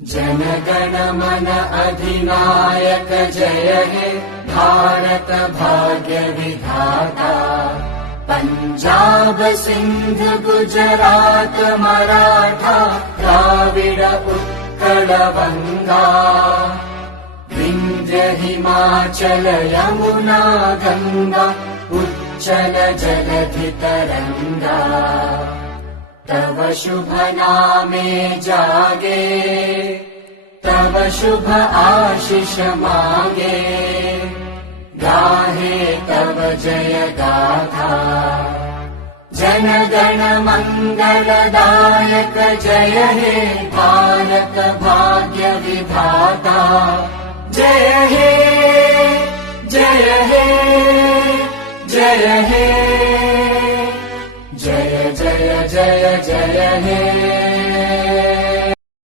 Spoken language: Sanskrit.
जनगण मन अधिनायक जय हे भारत भाग्य विधाता। पंजाब सिंध गुजरात मराठा द्राविड उत्कल बंगा। विंध्य हिमाचल यमुना गंगा उच्चल जलधि तरंगा। तव शुभ नामे जागे तव शुभ आशीष मांगे। गाहे तव जय गाथा जन गण मंगलदायक जय हे भारत भाग्य विधाता। जय हे जय हे जय हे जय जय जय जय हे।